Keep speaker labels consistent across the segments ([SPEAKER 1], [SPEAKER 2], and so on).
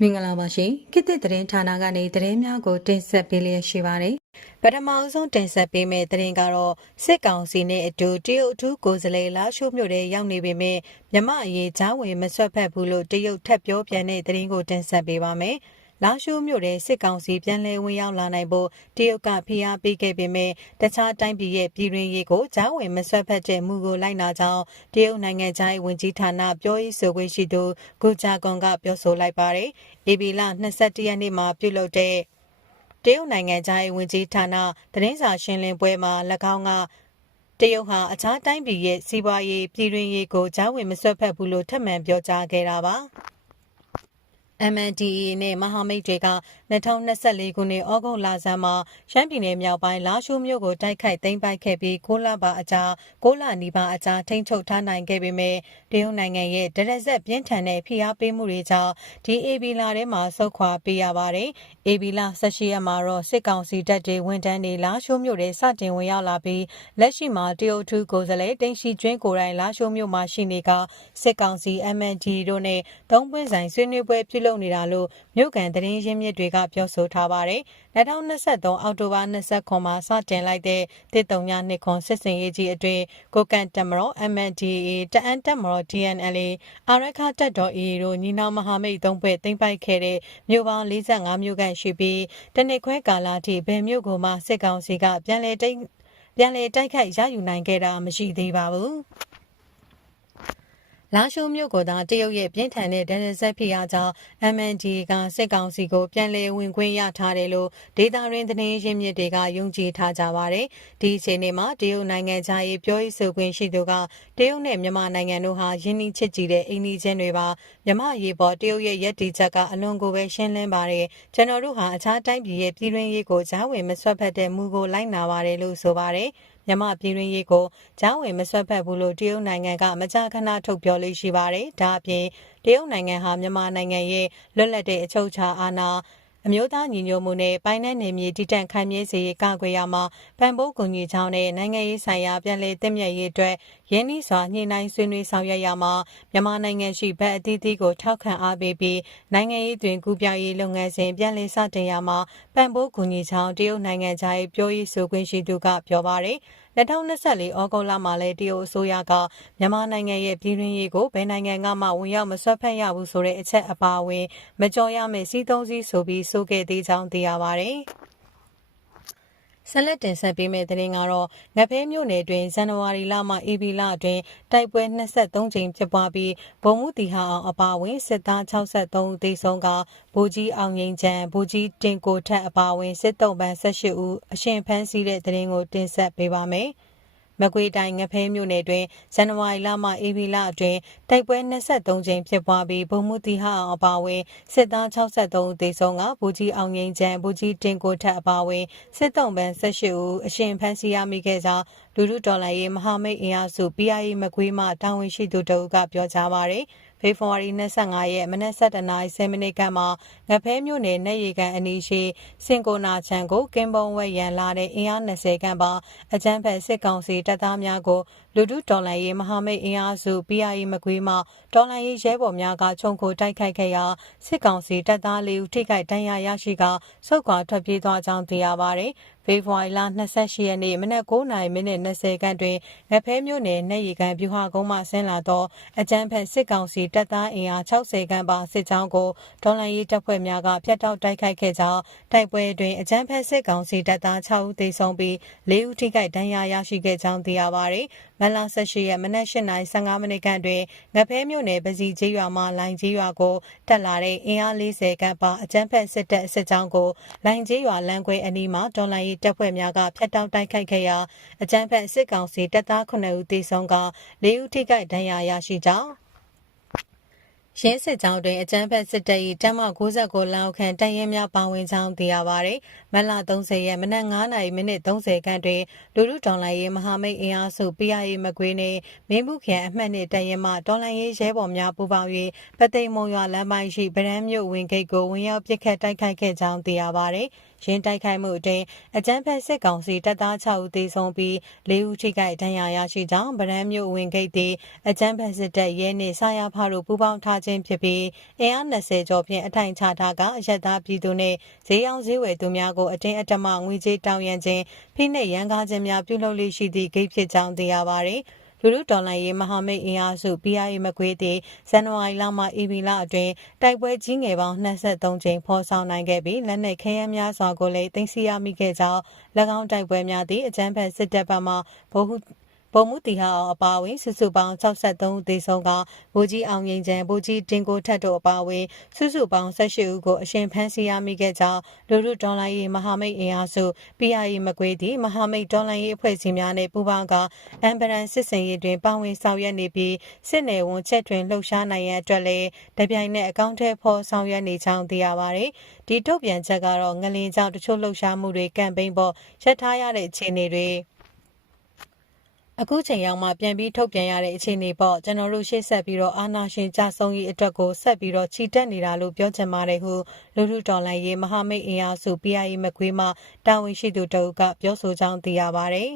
[SPEAKER 1] မင်္ဂလာပါရှင်ခေတ်သစ်သတင်းဌာနကနေသတင်းများကို တင်ဆက်ပေးလျက်ရှိပါတယ်ပထမအဆုံးတင်ဆက်ပေးမယ့်သတင်းကတော့စစ်ကောင်စီနဲ့အတူတရုတ်အထူးကိုယ်စားလှယ်လာရှိုးမြို့ထဲရောက်နေပေမဲ့မြမအရေးချောင်းဝင်မဆွတ်ဖက်ဘူးလို့တရုတ်ထက်ပြောပြန်တဲ့သတင်းကိုတင်ဆက်ပေးပါမယ်။ လာရှိုးမြို့တဲ့စစ်ကောင်စီပြန်လည်ဝင်ရောက်လာနိုင်ဖို့တရုတ်ကဖိအားပေးခဲ့ပေမဲ့တခြားတိုင်းပြည်ရဲ့ပြည်တွင်းရေးကိုကြားဝင်မဆွတ်ဖက်တဲ့မူကိုလိုက်နာကြောင်းတရုတ်နိုင်ငံသားရေးဝန်ကြီးဌာနပြောရေးဆိုခွင့်ရှိသူဂူဂျာကွန်ကပြောဆိုလိုက်ပါတယ်။ AB လ22ရက်နေ့မှာပြုလုပ်တဲ့တရုတ်နိုင်ငံသားရေးဝန်ကြီးဌာနသတင်းစာရှင်းလင်းပွဲမှာ၎င်းကတရုတ်ဟာအခြားတိုင်းပြည်ရဲ့စီးပွားရေးပြည်တွင်းရေးကိုကြားဝင်မဆွတ်ဖက်ဘူးလို့ထပ်မံပြောကြားခဲ့တာပါ။ MNDAA နဲ့မဟာမိတ်တွေက2024ခုနှစ်ဩဂုတ်လဆန်းမှာရှမ်းပြည်နယ်မြောက်ပိုင်းလာရှိုးမြို့ကိုတိုက်ခိုက်သိမ်းပိုက်ခဲ့ပြီးကိုလပါအကြားကိုလနီပါအကြားထိန်းချုပ်ထားနိုင်ခဲ့ပေမဲ့တရုတ်နိုင်ငံရဲ့ဒရက်ဆက်ပြင်းထန်တဲ့ဖိအားပေးမှုတွေကြောင့်ဒီ AB လာထဲမှာဆုတ်ခွာပေးရပါတယ်။ AB လာ18ရက်မှာတော့စစ်ကောင်စီတပ်တွေဝန်တန်းတွေလာရှိုးမြို့ထဲစတင်ဝင်ရောက်လာပြီးလက်ရှိမှာတရုတ်ထူးကိုယ်စားလှယ်တင်ရှိကျွင်းကိုယ်တိုင်လာရှိုးမြို့မှာရှိနေကစစ်ကောင်စီ MND တို့နဲ့သုံးပွင့်ဆိုင်ဆွေးနွေးပွဲပြုလုပ်နေတာလို့မြို့ကန်သတင်းရင်းမြစ်တွေကပြောဆိုထားပါတယ်။2023အောက်တိုဘာ29မှာစတင်လိုက်တဲ့တစ်တုံညနှစ်ခွန်စစ်စင်ရေးကြီးအတွင်းကိုကန်တမတော် MNDAA တအန်တက်မတော် DNLA အာရခတက်တော် AA တို့ညီနောင်မဟာမိတ်သုံးဖွဲ့သိမ်းပိုက်ခဲ့တဲ့မြို့ပေါင်း45မြို့ခန့်ရှိပြီးတနစ်ခွဲကာလထိဘယ်မြို့ကိုမှစစ်ကောင်စီကပြန်လည်တိတ်ပြန်လည်တိုက်ခိုက်ရယူနိုင်ခဲ့တာမရှိသေးပါဘူး။ လာရှိုးမြို့ကသာတရုတ်ရဲ့ပြင်းထန်တဲ့ဒဏ်ဆက်ဖိအားကြောင့် MND ကစစ်ကောင်စီကိုပြန်လည်ဝင်ခွင့်ရထားတယ်လို့ဒေတာရင်းသတင်းရင်းမြစ်တွေကယုံကြည်ထားကြပါတယ်။ဒီအခြေအနေမှာတရုတ်နိုင်ငံသားရေးပြောရေးဆိုခွင့်ရှိသူကတရုတ်နဲ့မြန်မာနိုင်ငံတို့ဟာယင်းနှိချစ်ကြည်တဲ့အိမ်နီးချင်းတွေပါမြန်မာရေးပေါ်တရုတ်ရဲ့ရည်တည်ချက်ကအလွန်ကိုပဲရှင်းလင်းပါတယ်။ကျွန်တော်တို့ဟာအခြားတိုင်းပြည်ရဲ့ပြည်တွင်းရေးကိုကြားဝင်မဆွတ်ဖက်တဲ့မူကိုလိုက်နာပါတယ်လို့ဆိုပါတယ်။ မြမပြည်တွင်းရေးကိုကြားဝင်မဆွတ်ဖက်ဘူးလို့တရုတ်နိုင်ငံကမကြာခဏထုတ်ပြောလေးရှိပါတယ်။ဒါအပြင်တရုတ်နိုင်ငံဟာမြန်မာနိုင်ငံရဲ့လွတ်လပ်တဲ့အချုပ်အခြာအာဏာ အမျိုးသားညီညွတ်မှုနဲ့ပိုင်းနဲ့နယ်မြေတည်တံ့ခိုင်မြဲစေရေးကာကွယ်ရမှာပံ့ပိုးကူညီကြောင်းနဲ့နိုင်ငံရေးဆိုင်ရာပြန်လည်သင့်မြတ်ရေးအတွက်ရင်းနှီးစွာညှိနှိုင်းဆွေးနွေးဆောင်ရွက်ရမှာမြန်မာနိုင်ငံရှိဗက်အသီးသီးကိုထောက်ခံအားပေးပြီးနိုင်ငံရေးတွင်ကူးပြောင်းရေးလုပ်ငန်းစဉ်ပြန်လည်စတင်ရမှာပံ့ပိုးကူညီကြောင်းတရုတ်နိုင်ငံသားရဲ့ပြောရေးဆိုခွင့်ရှိသူကပြောပါရယ်။ 2024ဩဂုတ်လမှာလည်းတရုတ်အစိုးရကမြန်မာနိုင်ငံရဲ့ပြည်တွင်းရေးကိုဘယ်နိုင်ငံကမှဝင်ရောက်မဆွတ်ဖက်ရဘူးဆိုတဲ့အချက်အပါအဝင် မကြော်ရမယ့်စီးသုံးစည်းဆိုပြီးဆိုခဲ့သေးကြောင်းသိရပါတယ်။ ဆက်လက်တင်ဆက်ပေးမယ့်သတင်းကတော့ငဖဲမြို့နယ်တွင်ဇန်နဝါရီလမှဧပြီလအတွင်းတိုက်ပွဲ23ကြိမ်ဖြစ်ပွားပြီးဗုံမှုတီဟာအောင်အပါအဝင်စစ်သား63ဦးသေဆုံးကဗိုလ်ကြီးအောင်ငိမ့်ချန်ဗိုလ်ကြီးတင်ကိုထက်အပါအဝင်စစ်တုံးပန်း18ဦးအရှင်ဖမ်းဆီးတဲ့သတင်းကိုတင်ဆက်ပေးပါမယ်။ မကွေးတိုင်းငဖဲမြို့နယ်တွင်ဇန်နဝါရီလမှဧပြီလအတွင်းတိုက်ပွဲ23ကြိမ်ဖြစ်ပွားပြီးဗုံမှုတီဟအောင်အပါအဝင်စစ်သား63ဦးသေဆုံးကဗိုလ်ကြီးအောင်ငိမ့်ချန်ဗိုလ်ကြီးတင်ကိုထက်အပါအဝင်စစ်တုံးပန်း18ဦးအရှင်ဖမ်းဆီးရမိခဲ့ကြောင်းလူလူတော်လှန်ရေးမဟာမိတ်အင်အားစု PRA မကွေးမှတာဝန်ရှိသူတို့ကပြောကြားပါရယ် ဖေဖော်ဝါရီ25ရက်မနက်7:10နာရီ10မိနစ်ခန့်မှာငဖဲမြို့နယ်နေရီကန်အနီးရှိစင်ကိုနာချန်ကိုကင်းပုံဝဲရန်လာတဲ့အင်အား20ခန့်ပါအကြမ်းဖက်စစ်ကောင်စီတပ်သားများကိုလူထုတော်လှန်ရေးမဟာမိတ်အင်အားစု PRA မကွေးမှတော်လှန်ရေးရဲဘော်များကခြုံခိုတိုက်ခိုက်ခဲ့ရာစစ်ကောင်စီတပ်သားလေးဦးထိခိုက်ဒဏ်ရာရရှိကဆုတ်ခွာထွက်ပြေးသွားကြောင်းသိရပါတယ်။ ဖေဖော်ဝါရီလ28ရက်နေ့မနက်9:20မိနစ်20ခန့်တွင်ငဖဲမြို့နယ်နေရီကန်ပြူဟာကုန်းမှဆင်းလာသောအကြမ်းဖက်စစ်ကောင်စီတပ်သားအင်အား60ခန့်ပါစစ်ကြောင်းကိုဒေါ်လာရေးတပ်ဖွဲ့များကဖျက်တောက်တိုက်ခိုက်ခဲ့ကြောင်းတိုက်ပွဲတွင်အကြမ်းဖက်စစ်ကောင်စီတပ်သား6ဦးသေဆုံးပြီး4ဦးထိခိုက်ဒဏ်ရာရရှိခဲ့ကြောင်းသိရပါသည်။ မလ18ရက်မနက်8:15မိနစ်ခန့်တွင်ငဖဲမြို့နယ်ပစီကျေးရွာမှလိုင်ကျေးရွာကိုတက်လာတဲ့အင်အား40ခန့်ပါအကြမ်းဖက်စစ်တပ်စစ်ကြောင်းကိုလိုင်ကျေးရွာလမ်းခွဲအနီးမှဒေါ်လာရေးတပ်ဖွဲ့များကဖျက်တောက်တိုက်ခိုက်ခဲ့ရာအကြမ်းဖက်စစ်ကောင်စီတပ်သား9ဦးသေဆုံးက4ဦးထိခိုက်ဒဏ်ရာရရှိကြောင်း ရင်းစစ်ကြောင်းတွင်အကြမ်းဖက်စစ်တပ်၏တမ69လောက်ခန့်တရင်များပါဝင်ကြောင်းသိရပါသည်။မလ30ရက်မနက်9:30မိနစ်30ခန့်တွင်လူလူဒေါ်လာရေးမဟာမိတ်အင်အားစု PRA မကွေးနှင့်မင်းဘူးခရိုင်အမှတ်နှင့်တရင်မှဒေါ်လာရေးရဲဘော်များပူးပေါင်း၍ပသိမ်မုံရွာလမ်းပိုင်းရှိဗရန်မြို့ဝင်ဂိတ်ကိုဝင်ရောက်ပစ်ခတ်တိုက်ခိုက်ခဲ့ကြောင်းသိရပါသည်။ ရင်းတိုက်ခိုက်မှုအတွင်းအကြမ်းဖက်စစ်ကောင်စီတပ်သား6ဦးသေဆုံးပြီး4ဦးထိခိုက်ဒဏ်ရာရရှိကြောင်းဗရန်မြို့ဝင်ဂိတ်သည်အကြမ်းဖက်စစ်တပ်ရဲနှင့်ဆရာဖတို့ပူးပေါင်းထားခြင်းဖြစ်ပြီးအင်အား20ကျော်ဖြင့်အထိုင်ချထားကအရက်သားပြည်သူနှင့်ဈေးအောင်ဈေးဝယ်သူများကိုအတင်းအဓမ္မငွေကြေးတောင်းရန်ခြင်းဖိနှိပ်ရန်ကားခြင်းများပြုလုပ်လေးရှိသည့်ဂိတ်ဖြစ်ကြောင်းသိရပါသည် လူလူတော်လိုင်းရေးမဟာမိတ်အင်အားစု PRA မကွေးသည့်ဇန်နဝါရီလမှဧပြီလအတွင်းတိုက်ပွဲကြီးငယ်ပေါင်း23ကြိမ်ဖော်ဆောင်နိုင်ခဲ့ပြီးလက်နက်ခဲယမ်းများစွာကိုလည်းတင်စီရမိခဲ့ကြောင်း၎င်းတိုက်ပွဲများသည့်အကြမ်းဖက်စစ်တပ်ဘက်မှဗဟု ပုံမှုတီဟာအောင်အပါအဝင်စုစုပေါင်း63ဦးသေဆုံးကဗိုလ်ကြီးအောင်ရင်ကျန်ဗိုလ်ကြီးတင်ကိုထက်တို့အပါအဝင်စုစုပေါင်း18ဦးကိုအရှင်ဖမ်းဆီးရမိခဲ့ကြောင်းလူလူဒေါ်လာရေးမဟာမိတ်အင်အားစု PRA မကွေးသည့်မဟာမိတ်ဒေါ်လာရေးအဖွဲ့အစည်းများနှင့်ပူးပေါင်းကအမ်ဘရန်စစ်စင်ရေးတွင်ပါဝင်ဆောင်ရွက်နေပြီးစစ်နယ်ဝန်ချက်တွင်လှုပ်ရှားနိုင်ရန်အတွက်လည်းတပြိုင်နက်အကောင့်ထဲဖော်ဆောင်ရွက်နေကြောင်းသိရပါသည်ဒီထုတ်ပြန်ချက်ကတော့ငလင်ကြောင့်တချို့လှုပ်ရှားမှုတွေကမ်ပိန်းပေါ်ချက်ထားရတဲ့အခြေအနေတွေ အခုချိန်ရောက်မှပြန်ပြီးထုတ်ပြန်ရတဲ့အခြေအနေပေါ့ကျွန်တော်တို့ရှေ့ဆက်ပြီးတော့အာနာရှင်ကြဆုံးရေးအတွက်ကိုဆက်ပြီးတော့ချီတက်နေတာလို့ပြောချင်ပါတယ်ဟုလူလူတော်လိုင်းရေးမဟာမိတ်အင်အားစု PIA မကွေးမှတာဝန်ရှိသူတအုပ်ကပြောဆိုကြောင်းသိရပါတယ်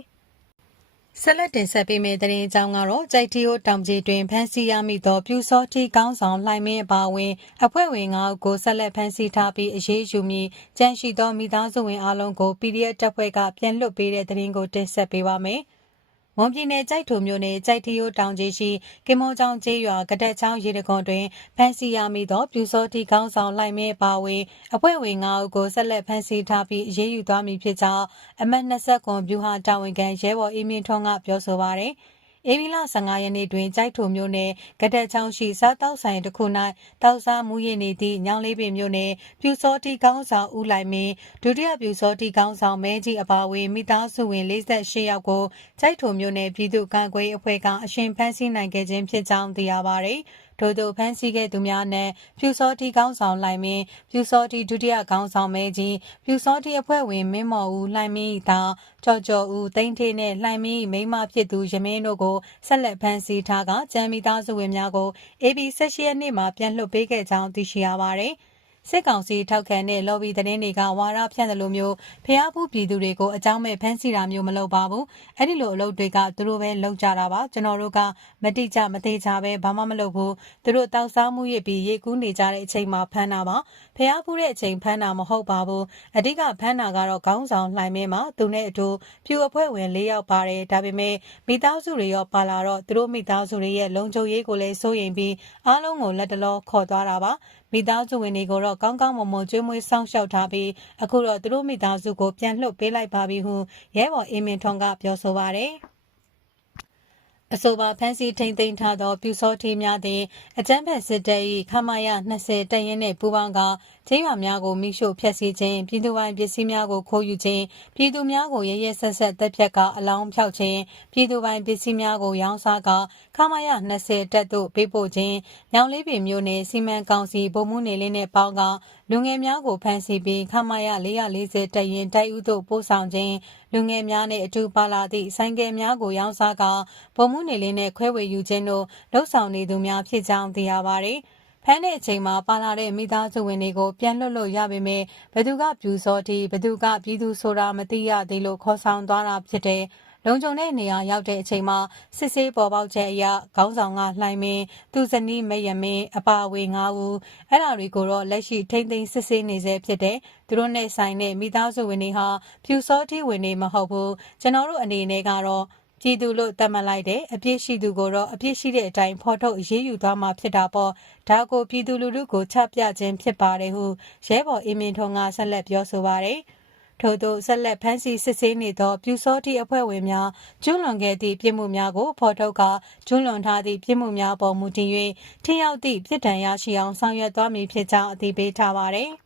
[SPEAKER 1] ဆက်လက်တင်ဆက်ပေးမယ့်သတင်းအကြောင်းကတော့ကြိုက်တီယိုတောင်ကြီးတွင်ဖမ်းဆီးရမိသောပြူစောတိကောင်းဆောင်လှိုင်မင်းအပါအဝင်အဖွဲ့ဝင်9ဦးကိုဆက်လက်ဖမ်းဆီးထားပြီးအရေးယူမည်ကြန့်ရှိသောမိသားစုဝင်အလုံးကို PDF တပ်ဖွဲ့ကပြန်လွှတ်ပေးတဲ့သတင်းကိုတင်ဆက်ပေးပါမယ်။ မွန်ပြည်နယ်ကြိုက်ထုံမြို့နယ်ကြိုက်ထီယိုတောင်ကြီးရှိကင်မောချောင်းကျေးရွာကတက်ချောင်းရေတခွန်တွင်ဖမ်းဆီးရမိသောပြူစောတိကောင်းဆောင်လိုက်မဲပါဝင်အဖွဲ့ဝင်9ဦးကိုဆက်လက်ဖမ်းဆီးထားပြီးအေးအေးယူသွားမည်ဖြစ်ကြောင်းအမတ်20ကွန်ဗျူဟာတာဝန်ခံရဲဘော်အီမင်းထွန်းကပြောဆိုပါရယ်။ ဧပြီလ15ရက်နေ့တွင်ကြိုက်ထုံမြို့နယ်ကတက်ချောင်းရှိစားတောက်ဆိုင်တစ်ခု၌တောက်စားမူရည်နေသည့်ညောင်လေးပင်မြို့နယ်ပြူစောတီကောင်းဆောင်ဦးလိုက်မင်းဒုတိယပြူစောတီကောင်းဆောင်မဲကြီးအပါဝင်မိသားစုဝင်48ယောက်ကိုကြိုက်ထုံမြို့နယ်ပြည်သူ့ကာကွယ်အဖွဲ့ကအရှင်ဖမ်းဆီးနိုင်ခဲ့ခြင်းဖြစ်ကြောင်းသိရပါသည်။ထို့သို့ဖမ်းဆီးခဲ့သူများနဲ့ဖြူစောတီကောင်းဆောင်လှိုင်မင်းဖြူစောတီဒုတိယကောင်းဆောင်မဲကြီးဖြူစောတီအဖွဲ့ဝင်မင်းမော်ဦးလှိုင်မင်း၏သားကြော်ကြော်ဦးတိမ့်ထေးနဲ့လှိုင်မင်း၏မိန်းမဖြစ်သူရမင်းတို့ကိုဆက်လက်ဖမ်းဆီးထားကကြံမိသားစုဝင်များကို AB 16ရက်နေ့မှာပြန်လွှတ်ပေးခဲ့ကြောင်းသိရှိရပါသည်။ စစ်ကောင်စီထောက်ခံတဲ့ lobby သတင်းတွေက ဝါရဖြန့်တယ်လို့မျိုးဖျားဖူးပြည်သူတွေကို အကြောင်းမဲ့ ဖမ်းဆီးတာမျိုး မလုပ်ပါဘူး အဲ့ဒီလိုအလုပ်တွေက သူတို့ပဲလုပ်ကြတာပါ ကျွန်တော်တို့က မတိကျမသေးချပဲဘာမှမလုပ်ဘူး သူတို့တောက်စားမှုရပြီး ရေကူးနေကြတဲ့အချိန်မှာ ဖမ်းတာပါဖျားဖူးတဲ့အချိန် ဖမ်းတာ မဟုတ်ပါဘူး အဓိက ဖမ်းတာကတော့ ခေါင်းဆောင် လှိုင်မင်းမှာသူနဲ့အတူပြူအဖွဲ့ဝင် ၄ ယောက်ပါတယ် ဒါပေမဲ့ မိသားစုတွေရော ပါလာတော့ သူတို့မိသားစုတွေရဲ့ လုံခြုံရေးကိုလည်း စိုးရိမ်ပြီး အားလုံးကိုလက်တလော ခေါ်သွားတာပါ မိသားစုဝင်တွေကိုတော့ကောင်းကောင်းမွန်မွန်ကျွေးမွေးစောင့်ရှောက်ထားပြီးအခုတော့သူတို့မိသားစုကိုပြန်လှုပ်ပေးလိုက်ပါပြီဟုရဲဘော်အင်းမင်ထွန်းကပြောဆိုပါတယ်။အဆိုပါဖမ်းဆီးထိန်သိမ်းထားသောပြူစောထီးများသည်အကြမ်းဖက်စစ်တပ်၏ခမာယ20တရင်နှင့်ပူးပေါင်းကကျေးရွာများကိုမိရှို့ဖျက်ဆီးခြင်းပြည်သူပိုင်ပစ္စည်းများကိုခိုးယူခြင်းပြည်သူများကိုရရဲဆက်ဆက်တပ်ဖြတ်ကအလောင်းဖြောက်ခြင်းပြည်သူပိုင်ပစ္စည်းများကိုရောင်းစားကခမာယ20တပ်သို့ပေးပို့ခြင်းညောင်လေးပင်မြို့နယ်စီမံကောင်စီဗိုလ်မှူးနေလေးနှင့်ပေါင်းကလူငယ်များကိုဖမ်းဆီးပြီးခမာယ440တရင်တိုက်ဦးသို့ပို့ဆောင်ခြင်းလူငယ်များနှင့်အတူပါလာသည့်ဆိုင်ကယ်များကိုရောင်းစားကဗိုလ်မှူးနေလေးနှင့်ခွဲဝေယူခြင်းတို့လှုပ်ဆောင်နေသူများဖြစ်ကြောင်းသိရပါသည် ဖမ်းတဲ့အချိန်မှာပါလာတဲ့မိသားစုဝင်တွေကိုပြန်လွတ်လို့ရပေမဲ့ဘသူကပြူစောတီဘသူကပြည်သူဆိုတာမသိရသေးလို့ခေါ်ဆောင်သွားတာဖြစ်တယ်လုံခြုံတဲ့နေရာရောက်တဲ့အချိန်မှာစစ်ဆေးပေါ်ပေါက်ချက်အရခေါင်းဆောင်ကလှိုင်းမင်းသူဇနီးမယမင်းအပါအဝင်၅ဦးအဲ့ဒါတွေကိုတော့လက်ရှိထိမ့်သိမ်းစစ်ဆေးနေဆဲဖြစ်တယ်သူတို့နဲ့ဆိုင်တဲ့မိသားစုဝင်တွေဟာဖြူစောတိဝင်တွေမဟုတ်ဘူးကျွန်တော်တို့အနေနဲ့ကတော့ ပြည်သူလို့တတ်မှတ်လိုက်တဲ့အပြစ်ရှိသူကိုတော့အပြစ်ရှိတဲ့အတိုင်းဖော်ထုတ်အရေးယူသွားမှာဖြစ်တာပေါ့ဒါကိုပြည်သူလူထုကိုချပြခြင်းဖြစ်ပါတယ်ဟုရဲဘော်အင်းမင်းထွန်းကဆက်လက်ပြောဆိုပါတယ်ထို့သောဆက်လက်ဖမ်းဆီးစစ်ဆေးနေသောပြူစောတိအဖွဲ့ဝင်များကျူးလွန်ခဲ့သည့်ပြစ်မှုများကိုဖော်ထုတ်ကာကျူးလွန်ထားသည့်ပြစ်မှုများပေါ်မူတည်၍ထိရောက်သည့်ပြစ်ဒဏ်ရရှိအောင်ဆောင်ရွက်သွားမည်ဖြစ်ကြောင်းအသိပေးထားပါသည်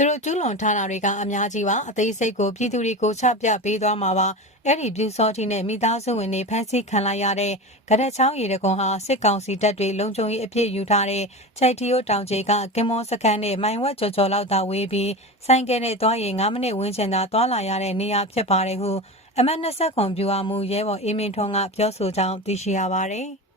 [SPEAKER 1] သူတို့ကျူးလွန်ထားတာတွေကအများကြီးပါအသေးစိတ်ကိုပြည်သူတွေကိုချပြပေးသွားမှာပါအဲ့ဒီပြူစောတိနဲ့မိသားစုဝင်တွေဖမ်းဆီးခံလိုက်ရတဲ့ဂရက်ချောင်းရီတကွန်ဟာစစ်ကောင်စီတပ်တွေလုံခြုံရေးအပြည့်ယူထားတဲ့ချိုက်တီယိုတောင်ကျေကကင်မောစခန်းနဲ့မိုင်ဝက်ကြော်ကြော်လောက်သာဝေးပြီးဆိုင်ကယ်နဲ့သွားရင်9မိနစ်ဝန်းကျင်သာသွားလာရတဲ့နေရာဖြစ်ပါတယ်ဟုအမတ်20ခွန်ပြူအမှုရဲဘော်အေးမင်းထွန်းကပြောဆိုကြောင်းသိရှိရပါတယ်။